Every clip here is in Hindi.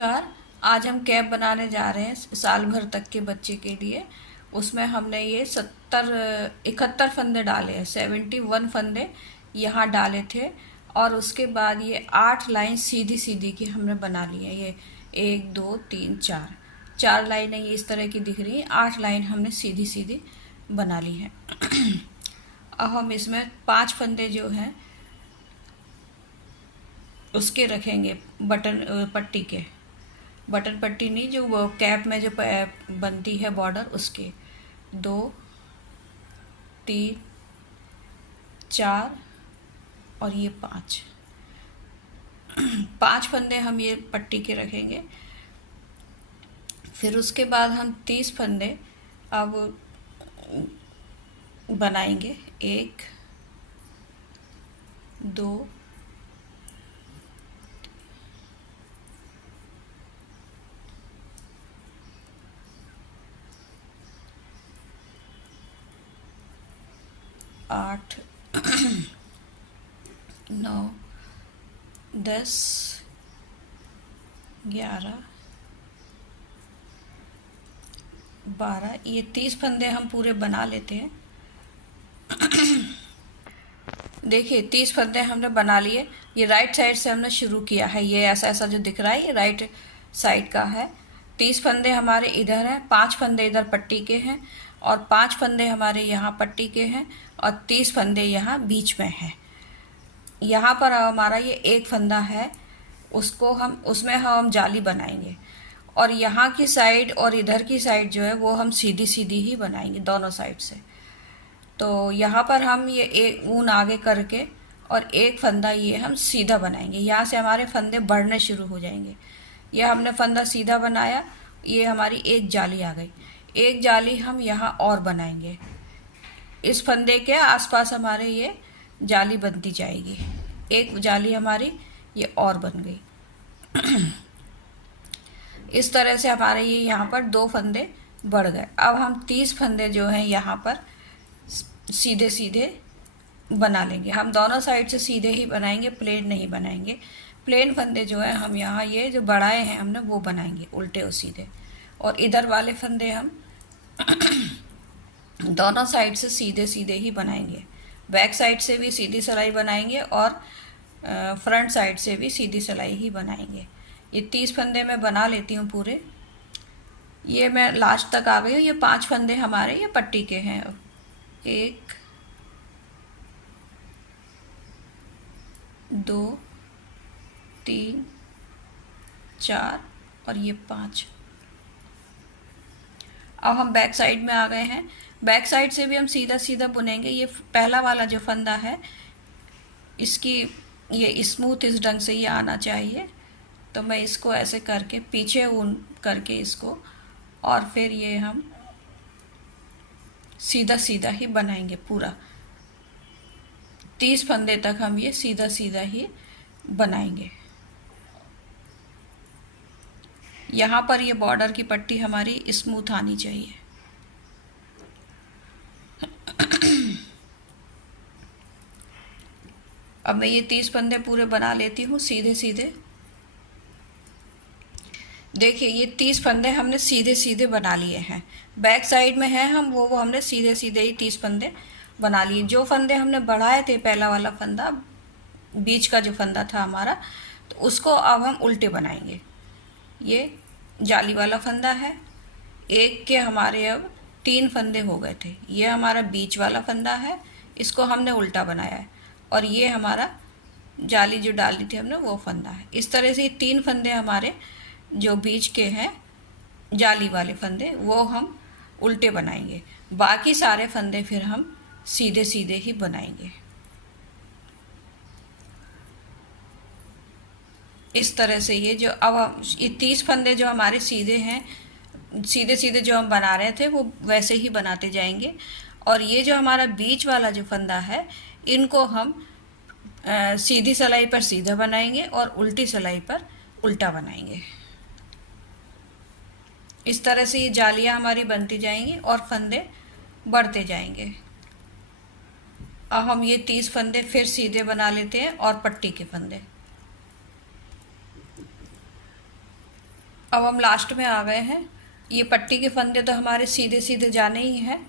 यार, आज हम कैप बनाने जा रहे हैं साल भर तक के बच्चे के लिए। उसमें हमने ये 71 फंदे डाले हैं, 71 फंदे यहाँ डाले थे। और उसके बाद ये 8 लाइन सीधी सीधी की हमने बना ली है। ये 1 2 3 4 4 लाइनें ये इस तरह की दिख रही हैं। 8 लाइन हमने सीधी सीधी बना ली है। अब हम इसमें 5 फंदे जो हैं उसके रखेंगे, बटन पट्टी के। बटन पट्टी नहीं, जो वो कैप में जो बनती है बॉर्डर, उसके 2 3 4 और ये 5 5 फंदे हम ये पट्टी के रखेंगे। फिर उसके बाद हम 30 फंदे अब बनाएंगे। 1 2 8 9 10 11 12, ये 30 फंदे हम पूरे बना लेते हैं। देखिए 30 फंदे हमने बना लिए। ये राइट साइड से हमने शुरू किया है। ये ऐसा ऐसा जो दिख रहा है ये राइट साइड का है। 30 फंदे हमारे इधर हैं, 5 फंदे इधर पट्टी के हैं और 5 फंदे हमारे यहाँ पट्टी के हैं और 30 फंदे यहाँ बीच में हैं। यहाँ पर हमारा ये एक फंदा है, उसको हम उसमें हम जाली बनाएंगे। और यहाँ की साइड और इधर की साइड जो है वो हम सीधी सीधी ही बनाएंगे दोनों साइड से। तो यहाँ पर हम ये एक ऊन आगे करके और एक फंदा ये हम सीधा बनाएंगे। यहाँ से हमारे फंदे बढ़ने शुरू हो जाएंगे। ये हमने फंदा सीधा बनाया, ये हमारी एक जाली आ गई। एक जाली हम यहाँ और बनाएंगे। इस फंदे के आसपास हमारे ये जाली बनती जाएगी। एक जाली हमारी ये और बन गई। इस तरह से हमारे ये यहाँ पर 2 फंदे बढ़ गए। अब हम 30 फंदे जो हैं यहाँ पर सीधे सीधे बना लेंगे। हम दोनों साइड से सीधे ही बनाएंगे, प्लेन नहीं बनाएंगे। प्लेन फंदे जो है हम यहाँ ये जो बढ़ाए हैं हमने वो बनाएंगे उल्टे और सीधे। और इधर वाले फंदे हम दोनों साइड से सीधे सीधे ही बनाएंगे। बैक साइड से भी सीधी सिलाई बनाएंगे और फ्रंट साइड से भी सीधी सिलाई ही बनाएंगे। ये 30 फंदे मैं बना लेती हूँ पूरे। ये मैं लास्ट तक आ गई हूँ। ये 5 फंदे हमारे ये पट्टी के हैं। 1 2 3 4 और ये 5। अब हम बैक साइड में आ गए हैं। बैक साइड से भी हम सीधा सीधा बुनेंगे। ये पहला वाला जो फंदा है इसकी ये स्मूथ इस ढंग से ये आना चाहिए। तो मैं इसको ऐसे करके पीछे ऊन करके इसको और फिर ये हम सीधा सीधा ही बनाएंगे पूरा। 30 फंदे तक हम ये सीधा सीधा ही बनाएंगे। यहाँ पर ये बॉर्डर की पट्टी हमारी स्मूथ आनी चाहिए। अब मैं ये 30 फंदे पूरे बना लेती हूँ सीधे सीधे। देखिए ये 30 फंदे हमने सीधे सीधे बना लिए हैं। बैक साइड में है हम वो हमने सीधे सीधे ही 30 फंदे बना लिए। जो फंदे हमने बढ़ाए थे, पहला वाला फंदा, बीच का जो फंदा था हमारा, तो उसको अब हम उल्टे बनाएंगे। ये जाली वाला फंदा है। एक के हमारे अब 3 फंदे हो गए थे। ये हमारा बीच वाला फंदा है, इसको हमने उल्टा बनाया है। और ये हमारा जाली जो डाली थी हमने वो फंदा है। इस तरह से 3 फंदे हमारे जो बीच के हैं जाली वाले फंदे वो हम उल्टे बनाएंगे। बाकी सारे फंदे फिर हम सीधे सीधे ही बनाएंगे। इस तरह से ये जो अब ये 30 फंदे जो हमारे सीधे हैं, सीधे सीधे जो हम बना रहे थे वो वैसे ही बनाते जाएंगे। और ये जो हमारा बीच वाला जो फंदा है इनको हम सीधी सिलाई पर सीधा बनाएंगे और उल्टी सिलाई पर उल्टा बनाएंगे। इस तरह से ये जालियाँ हमारी बनती जाएंगी और फंदे बढ़ते जाएंगे। अब हम ये 30 फंदे फिर सीधे बना लेते हैं और पट्टी के फंदे। अब हम लास्ट में आ गए हैं। ये पट्टी के फंदे तो हमारे सीधे सीधे जाने ही हैं,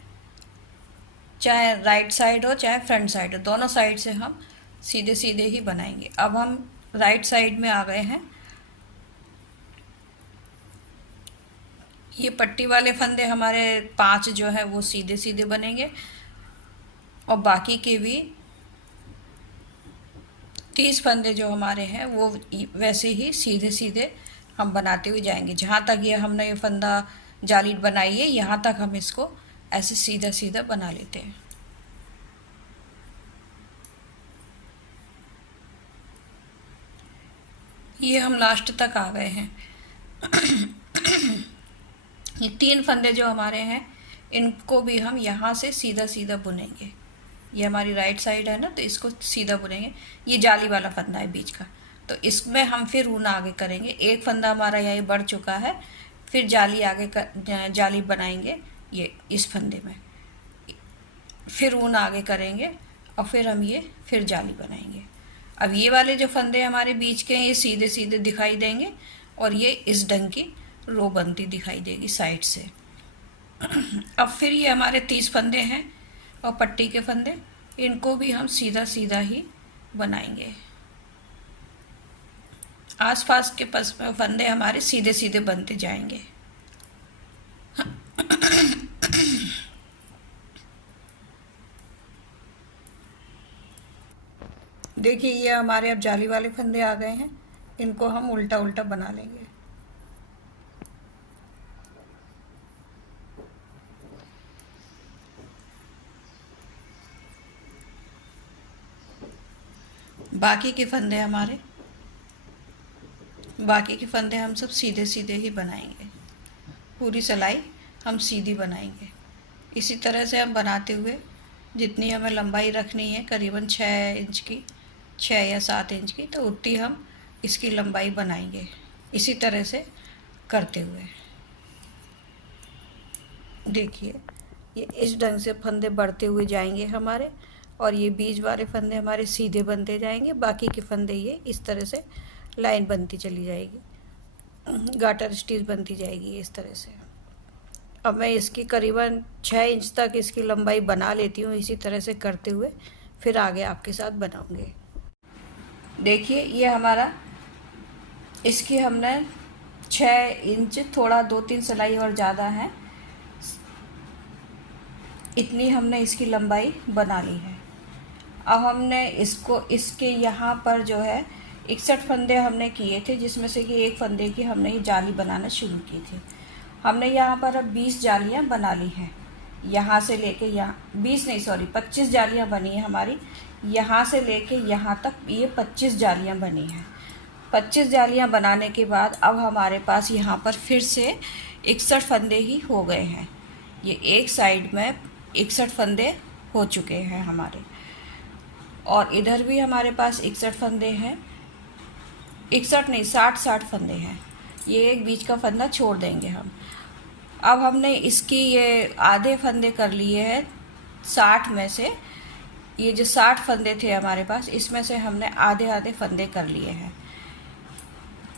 चाहे राइट साइड हो चाहे फ्रंट साइड हो, दोनों साइड से हम सीधे सीधे ही बनाएंगे। अब हम राइट साइड में आ गए हैं। ये पट्टी वाले फंदे हमारे 5 जो है वो सीधे सीधे बनेंगे और बाकी के भी 30 फंदे जो हमारे हैं वो वैसे ही सीधे सीधे हम बनाते हुए जाएंगे। जहाँ तक ये हमने ये फंदा जाली बनाई है यहाँ तक हम इसको ऐसे सीधा सीधा बना लेते हैं। ये हम लास्ट तक आ गए हैं। ये 3 फंदे जो हमारे हैं इनको भी हम यहाँ से सीधा सीधा बुनेंगे। ये हमारी राइट साइड है ना, तो इसको सीधा बुनेंगे। ये जाली वाला फंदा है बीच का, तो इसमें हम फिर ऊन आगे करेंगे। एक फंदा हमारा यहाँ बढ़ चुका है, फिर जाली आगे जाली बनाएंगे ये इस फंदे में, फिर ऊन आगे करेंगे और फिर हम ये फिर जाली बनाएंगे। अब ये वाले जो फंदे हमारे बीच के हैं ये सीधे सीधे दिखाई देंगे और ये इस ढंग की रो बनती दिखाई देगी साइड से। अब फिर ये हमारे 30 फंदे हैं और पट्टी के फंदे, इनको भी हम सीधा सीधा ही बनाएंगे। आसपास के फंदे हमारे सीधे सीधे बनते जाएंगे। देखिए ये हमारे अब जाली वाले फंदे आ गए हैं, इनको हम उल्टा उल्टा बना लेंगे। बाकी के फंदे हम सब सीधे सीधे ही बनाएंगे। पूरी सिलाई हम सीधी बनाएंगे। इसी तरह से हम बनाते हुए जितनी हमें लंबाई रखनी है, करीबन 6 इंच की, 6 या 7 इंच की, तो उतनी हम इसकी लंबाई बनाएंगे इसी तरह से करते हुए। देखिए ये इस ढंग से फंदे बढ़ते हुए जाएंगे हमारे, और ये बीच वाले फंदे हमारे सीधे बनते जाएंगे। बाकी के फंदे ये इस तरह से लाइन बनती चली जाएगी, गाटर स्टिच बनती जाएगी इस तरह से। अब मैं इसकी करीबन 6 इंच तक इसकी लंबाई बना लेती हूँ। इसी तरह से करते हुए फिर आगे आपके साथ बनाऊंगे। देखिए ये हमारा, इसकी हमने 6 इंच, थोड़ा 2-3 सिलाई और ज़्यादा है, इतनी हमने इसकी लंबाई बना ली है। अब हमने इसको इसके यहाँ पर जो है 61 फंदे हमने किए थे, जिसमें से कि एक फंदे की हमने ये जाली बनाना शुरू की थी। हमने यहाँ पर अब 20 जालियाँ बना ली हैं। यहाँ से लेके यहाँ 25 जालियाँ बनी हैं हमारी। यहाँ से लेके यहाँ तक ये 25 जालियाँ बनी हैं। 25 जालियाँ बनाने के बाद अब हमारे पास यहाँ पर फिर से 61 फंदे ही हो गए हैं। ये एक साइड में 61 फंदे हो चुके हैं हमारे, और इधर भी हमारे पास 61 फंदे हैं। 61 नहीं, 60 फंदे हैं। ये एक बीच का फंदा छोड़ देंगे हम। अब हमने इसकी ये आधे फंदे कर लिए हैं 60 में से। ये जो 60 फंदे थे हमारे पास, इसमें से हमने आधे आधे फंदे कर लिए हैं।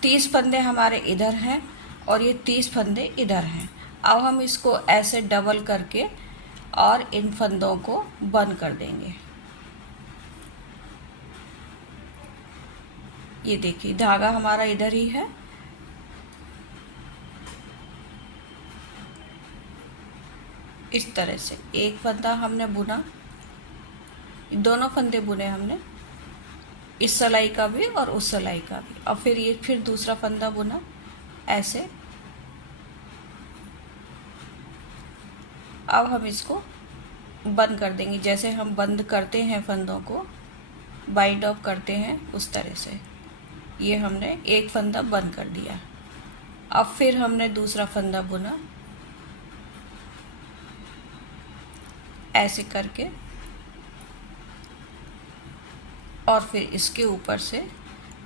30 फंदे हमारे इधर हैं और ये 30 फंदे इधर हैं। अब हम इसको ऐसे डबल करके और इन फंदों को बंद कर देंगे। ये देखिए धागा हमारा इधर ही है। इस तरह से एक फंदा हमने बुना, दोनों फंदे बुने हमने, इस सिलाई का भी और उस सिलाई का भी। और फिर ये फिर दूसरा फंदा बुना ऐसे। अब हम इसको बंद कर देंगे, जैसे हम बंद करते हैं फंदों को, बाइंड ऑफ करते हैं, उस तरह से। ये हमने एक फंदा बंद कर दिया। अब फिर हमने दूसरा फंदा बुना ऐसे करके, और फिर इसके ऊपर से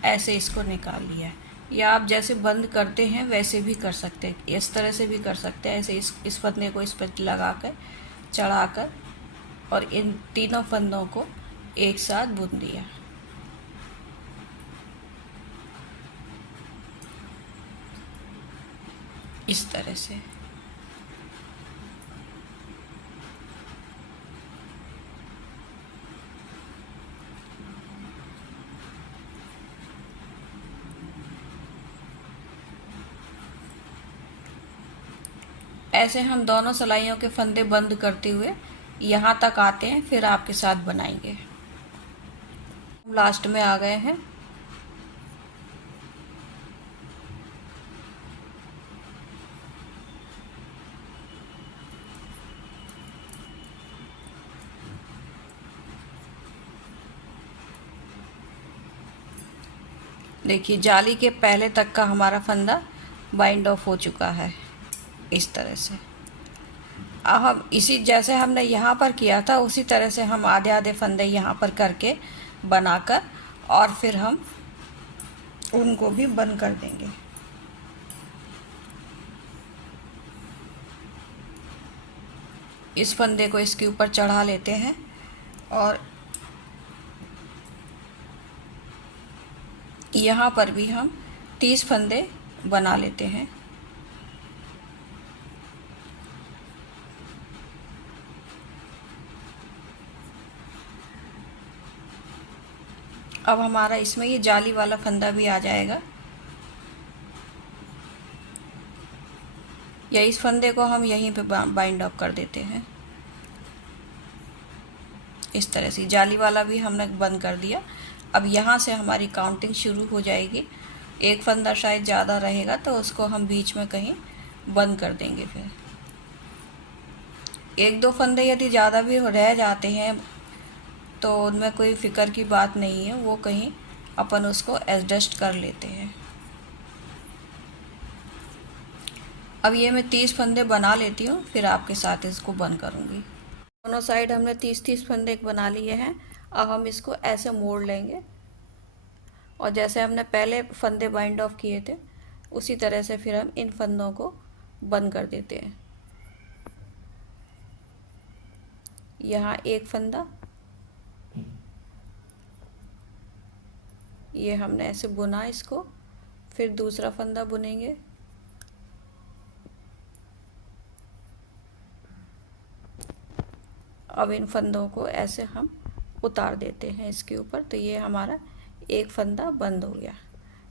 ऐसे इसको निकाल लिया। या आप जैसे बंद करते हैं वैसे भी कर सकते हैं, इस तरह से भी कर सकते हैं। ऐसे इस फंदे को इस पर लगाकर, चढ़ाकर, और इन तीनों फंदों को एक साथ बुन दिया। इस तरह से। ऐसे हम दोनों सिलाइयों के फंदे बंद करते हुए यहाँ तक आते हैं, फिर आपके साथ बनाएंगे। लास्ट में आ गए हैं। देखिए जाली के पहले तक का हमारा फंदा बाइंड ऑफ हो चुका है इस तरह से। अब हम इसी जैसे हमने यहाँ पर किया था उसी तरह से हम आधे आधे फंदे यहाँ पर करके बनाकर और फिर हम उनको भी बंद कर देंगे। इस फंदे को इसके ऊपर चढ़ा लेते हैं और यहाँ पर भी हम 30 फंदे बना लेते हैं। अब हमारा इसमें ये जाली वाला फंदा भी आ जाएगा, या इस फंदे को हम यहीं पे बाइंड अप कर देते हैं इस तरह से। जाली वाला भी हमने बंद कर दिया। अब यहाँ से हमारी काउंटिंग शुरू हो जाएगी। एक फंदा शायद ज़्यादा रहेगा तो उसको हम बीच में कहीं बंद कर देंगे। फिर एक दो फंदे यदि ज़्यादा भी रह जाते हैं तो उनमें कोई फ़िक्र की बात नहीं है, वो कहीं अपन उसको एडजस्ट कर लेते हैं। अब ये मैं 30 फंदे बना लेती हूँ, फिर आपके साथ इसको बंद करूँगी। दोनों साइड हमने 30-30 फंदे बना लिए हैं। अब हम इसको ऐसे मोड़ लेंगे और जैसे हमने पहले फंदे बाइंड ऑफ किए थे उसी तरह से फिर हम इन फंदों को बंद कर देते हैं। यहाँ एक फंदा, ये हमने ऐसे बुना इसको, फिर दूसरा फंदा बुनेंगे, अब इन फंदों को ऐसे हम उतार देते हैं इसके ऊपर, तो ये हमारा एक फंदा बंद हो गया।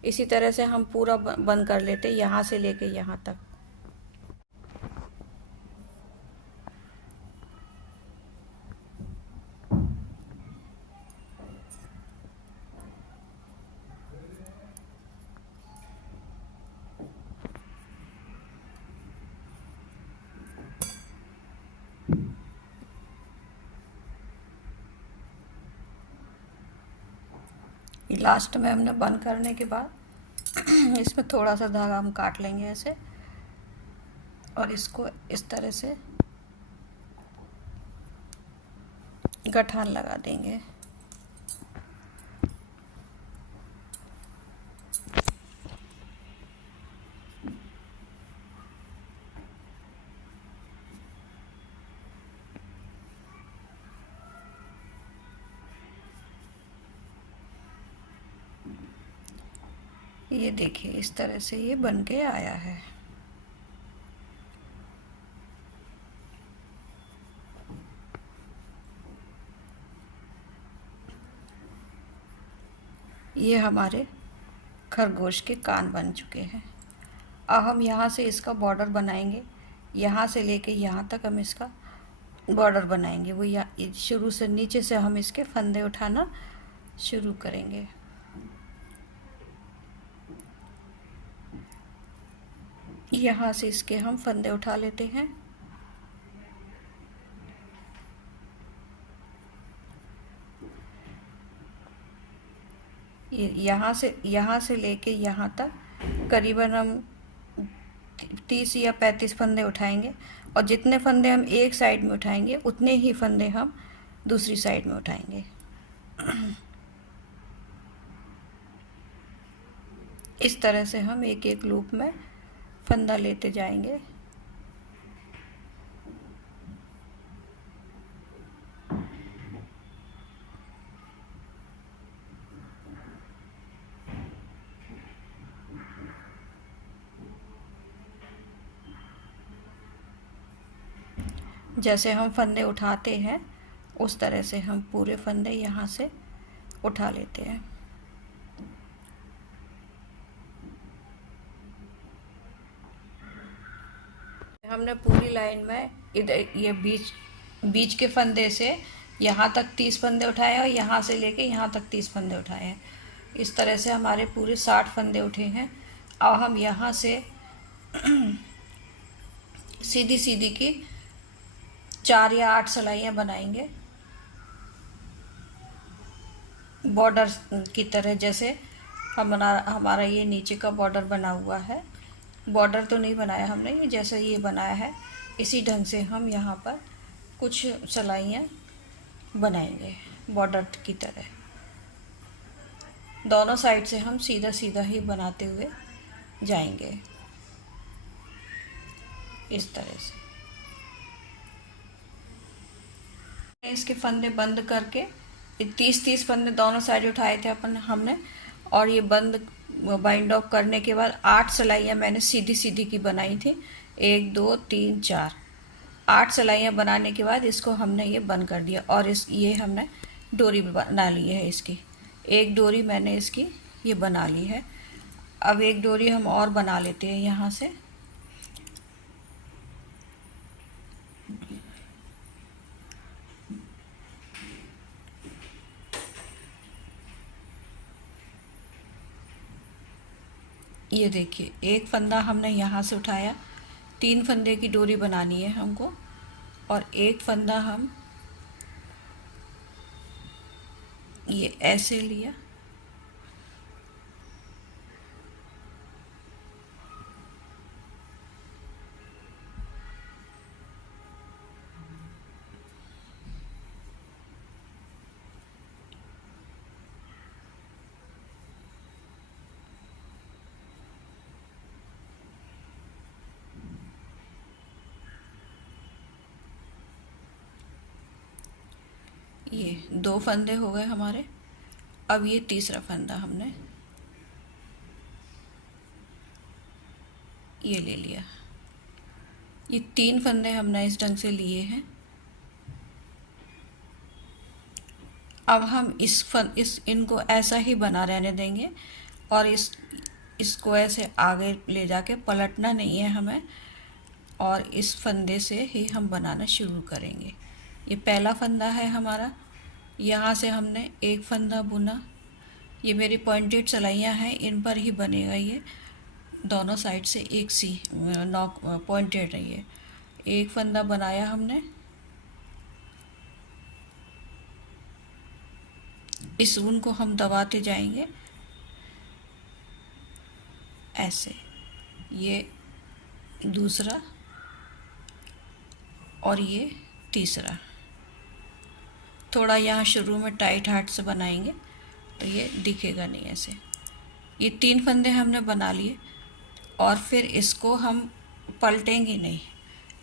इसी तरह से हम पूरा बंद कर लेते हैं यहाँ से लेके यहाँ तक। लास्ट में हमने बंद करने के बाद इसमें थोड़ा सा धागा हम काट लेंगे ऐसे और इसको इस तरह से गठान लगा देंगे। ये देखिए इस तरह से ये बन के आया है। ये हमारे खरगोश के कान बन चुके हैं। अब हम यहाँ से इसका बॉर्डर बनाएंगे, यहाँ से लेके यहाँ तक हम इसका बॉर्डर बनाएंगे। वो शुरू से नीचे से हम इसके फंदे उठाना शुरू करेंगे। यहाँ से इसके हम फंदे उठा लेते हैं। ये यहाँ से लेके यहाँ तक करीबन हम 30 या 35 फंदे उठाएंगे और जितने फंदे हम एक साइड में उठाएंगे उतने ही फंदे हम दूसरी साइड में उठाएंगे। इस तरह से हम एक एक लूप में फंदा लेते जाएंगे। जैसे हम फंदे उठाते हैं उस तरह से हम पूरे फंदे यहाँ से उठा लेते हैं। हमने पूरी लाइन में इधर ये बीच के फंदे से यहाँ तक 30 फंदे उठाए और यहाँ से लेके यहाँ तक 30 फंदे उठाए हैं। इस तरह से हमारे पूरे 60 फंदे उठे हैं। अब हम यहाँ से सीधी सीधी की 4 या 8 सिलाइयाँ बनाएंगे बॉर्डर की तरह। जैसे हमारा ये नीचे का बॉर्डर बना हुआ है, बॉर्डर तो नहीं बनाया हमने, ये जैसे ये बनाया है इसी ढंग से हम यहाँ पर कुछ सिलाइयाँ बनाएंगे बॉर्डर की तरह। दोनों साइड से हम सीधा सीधा ही बनाते हुए जाएंगे इस तरह से। इसके फंदे बंद करके 30 फंदे दोनों साइड उठाए थे हमने, और ये बंद बाइंड ऑफ करने के बाद 8 सिलाइयाँ मैंने सीधी सीधी की बनाई थी। 1 2 3 4 8 सिलाइयाँ बनाने के बाद इसको हमने ये बंद कर दिया और ये हमने डोरी बना ली है इसकी। एक डोरी मैंने इसकी ये बना ली है। अब एक डोरी हम और बना लेते हैं यहाँ से। ये देखिए एक फंदा हमने यहाँ से उठाया, 3 फंदे की डोरी बनानी है हमको, और एक फंदा हम ये ऐसे लिया, ये 2 फंदे हो गए हमारे। अब ये तीसरा फंदा हमने ये ले लिया। ये 3 फंदे हमने इस ढंग से लिए हैं। अब हम इनको ऐसा ही बना रहने देंगे और इसको ऐसे आगे ले जाके पलटना नहीं है हमें, और इस फंदे से ही हम बनाना शुरू करेंगे। ये पहला फंदा है हमारा, यहाँ से हमने एक फंदा बुना। ये मेरी पॉइंटेड सिलाइयाँ हैं, इन पर ही बनेगा ये दोनों साइड से एक सी नॉक पॉइंटेड है। ये एक फंदा बनाया हमने, इस ऊन को हम दबाते जाएंगे ऐसे। ये दूसरा और ये तीसरा। थोड़ा यहाँ शुरू में टाइट हाथ से बनाएंगे तो ये दिखेगा नहीं ऐसे। ये 3 फंदे हमने बना लिए और फिर इसको हम पलटेंगे नहीं,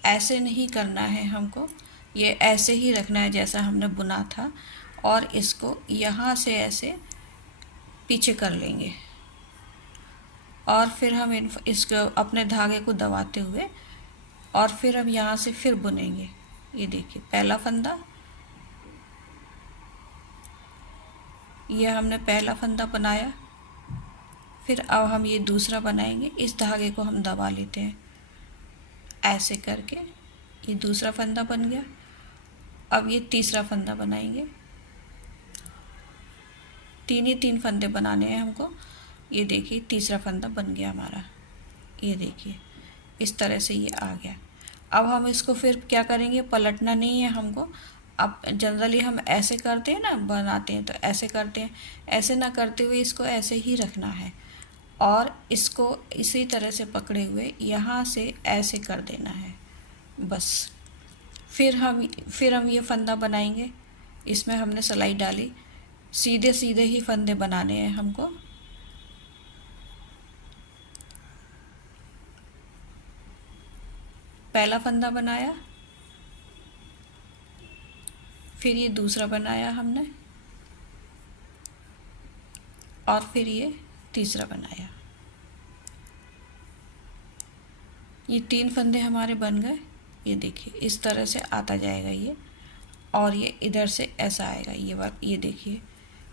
ऐसे नहीं करना है हमको, ये ऐसे ही रखना है जैसा हमने बुना था, और इसको यहाँ से ऐसे पीछे कर लेंगे और फिर हम इसको अपने धागे को दबाते हुए और फिर हम यहाँ से फिर बुनेंगे। ये देखिए पहला फंदा, ये हमने पहला फंदा बनाया, फिर अब हम ये दूसरा बनाएंगे। इस धागे को हम दबा लेते हैं ऐसे करके, ये दूसरा फंदा बन गया। अब ये तीसरा फंदा बनाएंगे। 3 ही 3 फंदे बनाने हैं हमको। ये देखिए तीसरा फंदा बन गया हमारा। ये देखिए इस तरह से ये आ गया। अब हम इसको फिर क्या करेंगे, पलटना नहीं है हमको। अब जनरली हम ऐसे करते हैं ना, बनाते हैं तो ऐसे करते हैं, ऐसे ना करते हुए इसको ऐसे ही रखना है और इसको इसी तरह से पकड़े हुए यहाँ से ऐसे कर देना है बस। फिर हम ये फंदा बनाएंगे। इसमें हमने सिलाई डाली, सीधे सीधे ही फंदे बनाने हैं हमको। पहला फंदा बनाया, फिर ये दूसरा बनाया हमने, और फिर ये तीसरा बनाया। ये 3 फंदे हमारे बन गए। ये देखिए इस तरह से आता जाएगा ये, और ये इधर से ऐसा आएगा ये देखिए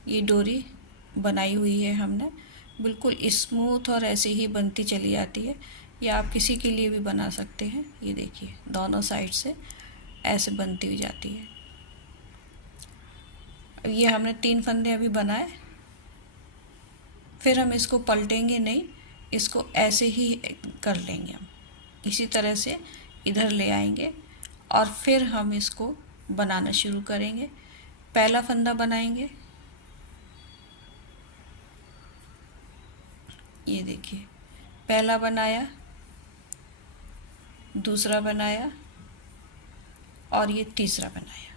ये डोरी बनाई हुई है हमने, बिल्कुल स्मूथ और ऐसे ही बनती चली जाती है। ये आप किसी के लिए भी बना सकते हैं। ये देखिए दोनों साइड से ऐसे बनती हुई जाती है। ये हमने 3 फंदे अभी बनाए, फिर हम इसको पलटेंगे नहीं, इसको ऐसे ही कर लेंगे हम, इसी तरह से इधर ले आएंगे और फिर हम इसको बनाना शुरू करेंगे। पहला फंदा बनाएंगे, ये देखिए पहला बनाया, दूसरा बनाया और ये तीसरा बनाया।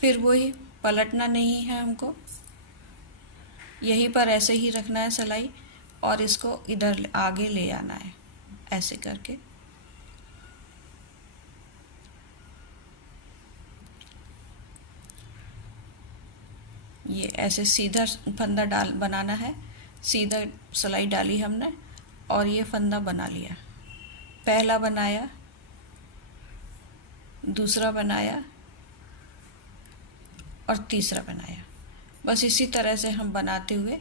फिर वही पलटना नहीं है हमको, यहीं पर ऐसे ही रखना है सिलाई और इसको इधर आगे ले आना है ऐसे करके। ये ऐसे सीधा फंदा बनाना है, सीधा सिलाई डाली हमने और ये फंदा बना लिया। पहला बनाया, दूसरा बनाया और तीसरा बनाया। बस इसी तरह से हम बनाते हुए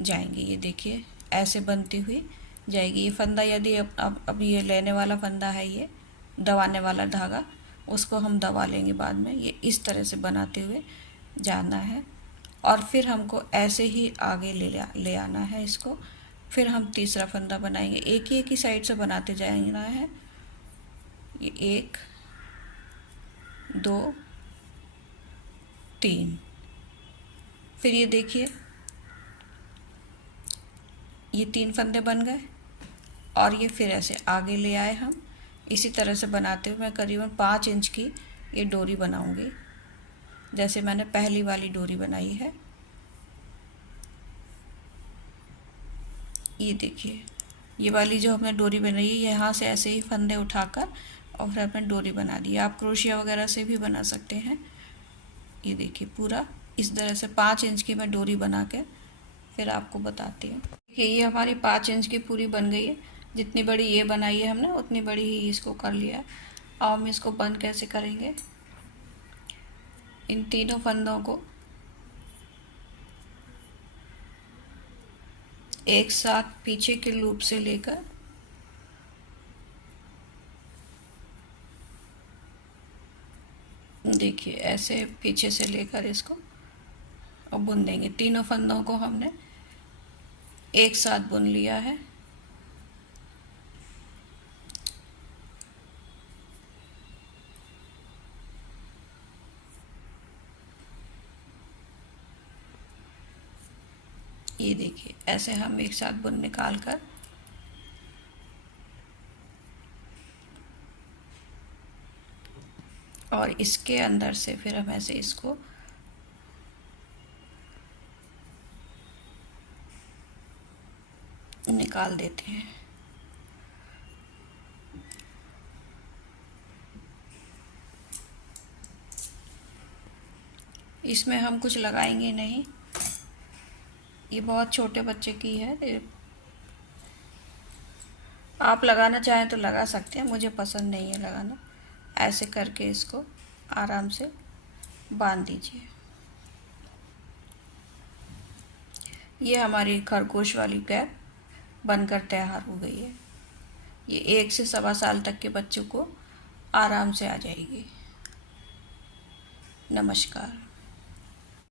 जाएंगे। ये देखिए ऐसे बनती हुई जाएगी। ये फंदा यदि अब ये लेने वाला फंदा है, ये दबाने वाला धागा, उसको हम दबा लेंगे बाद में। ये इस तरह से बनाते हुए जाना है और फिर हमको ऐसे ही आगे ले आना है इसको। फिर हम तीसरा फंदा बनाएंगे, एक ही साइड से बनाते जाना है। ये 1 2 3, फिर ये देखिए ये 3 फंदे बन गए और ये फिर ऐसे आगे ले आए हम। इसी तरह से बनाते हुए मैं करीबन 5 इंच की ये डोरी बनाऊंगी, जैसे मैंने पहली वाली डोरी बनाई है। ये देखिए ये वाली जो हमने डोरी बनाई है, यहाँ से ऐसे ही फंदे उठाकर और फिर आपने डोरी बना दी। आप क्रोशिया वगैरह से भी बना सकते हैं। ये देखिए पूरा इस तरह से 5 इंच की मैं डोरी बना के फिर आपको बताती हूँ। देखिए ये हमारी 5 इंच की पूरी बन गई है। जितनी बड़ी ये बनाई है हमने उतनी बड़ी ही इसको कर लिया है। अब हम इसको बंद कैसे करेंगे, इन तीनों फंदों को एक साथ पीछे के लूप से लेकर देखिए ऐसे पीछे से लेकर इसको और बुन देंगे। तीनों फंदों को हमने एक साथ बुन लिया है। ये देखिए ऐसे हम एक साथ बुन निकाल कर और इसके अंदर से फिर हम ऐसे इसको निकाल देते हैं। इसमें हम कुछ लगाएंगे नहीं, ये बहुत छोटे बच्चे की है। आप लगाना चाहें तो लगा सकते हैं, मुझे पसंद नहीं है लगाना। ऐसे करके इसको आराम से बांध दीजिए। ये हमारी खरगोश वाली कैप बनकर तैयार हो गई है। ये 1 से 1.25 साल तक के बच्चों को आराम से आ जाएगी। नमस्कार।